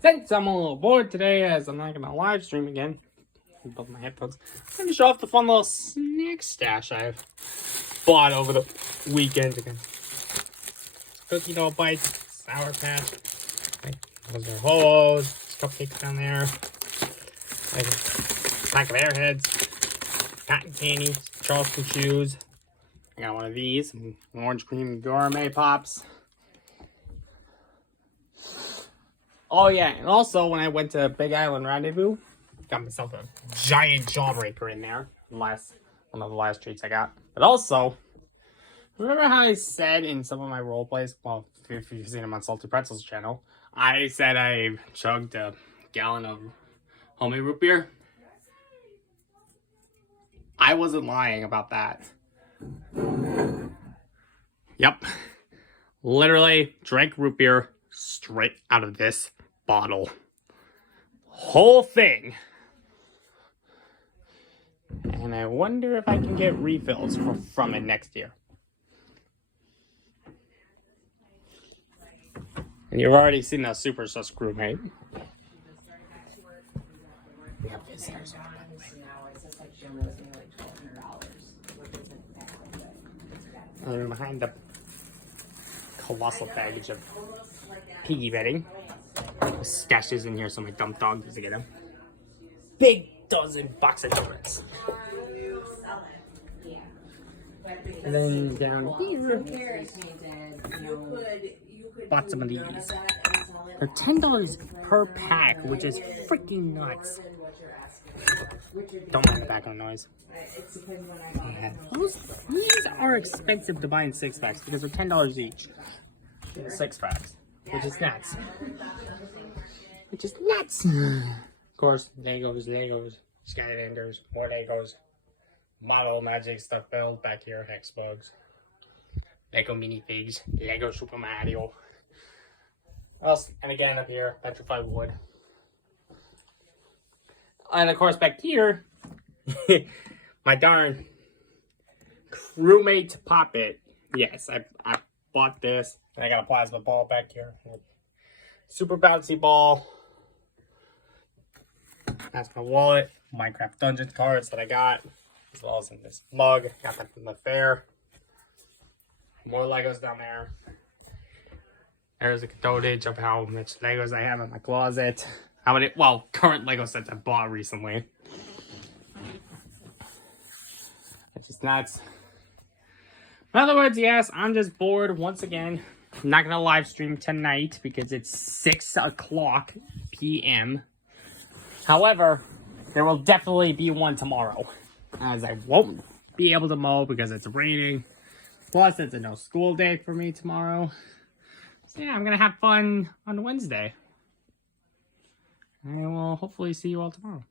Since I'm a little bored today, as I'm not gonna live stream again, both my headphones, I'm gonna show off the fun little snack stash I've bought over the weekend again. Cookie dough bites, Sour Patch, those are Ho-Ohs, cupcakes down there, like a pack of Airheads, cotton candy, Charleston shoes. I got one of these, some orange cream gourmet pops. Oh yeah, and also when I went to Big Island Rendezvous, got myself a giant jawbreaker in there. One of the last treats I got. But also, remember how I said in some of my role plays, well, if you've seen them on Salty Pretzels channel, I said I chugged a gallon of homemade root beer? I wasn't lying about that. Yep. Literally drank root beer straight out of this bottle. Whole thing. And I wonder if I can get refills from it next year. And you've already seen that Super Sus crewmate. We have visitors. And behind the colossal baggage of piggy betting, stashes in here so my dumb dog doesn't get them. Big dozen box of donuts. And then down here, bought some of these. They're $10 per pack, which is freaking nuts. Don't mind the background noise. Yeah. These are expensive to buy in 6-packs because they're $10 each. 6-packs, which is nuts. Of course, Legos, Skylanders, more Legos, model magic stuff build back here, hex bugs, Lego minifigs, Lego Super Mario. And again up here, petrified wood. And of course back here, my darn crewmate Poppet. Yes, I bought this. And I got a plasma ball back here. Super bouncy ball. That's my wallet. Minecraft Dungeons cards that I got. As well as in this mug. Got that from the fair. More Legos down there. There's a dotage of how much Legos I have in my closet. How many, well, current Lego sets I bought recently. It's just nuts. In other words, yes, I'm just bored once again. I'm not going to live stream tonight because it's 6 o'clock p.m. However, there will definitely be one tomorrow, as I won't be able to mow because it's raining. Plus, it's a no school day for me tomorrow. So yeah, I'm going to have fun on Wednesday. I will hopefully see you all tomorrow.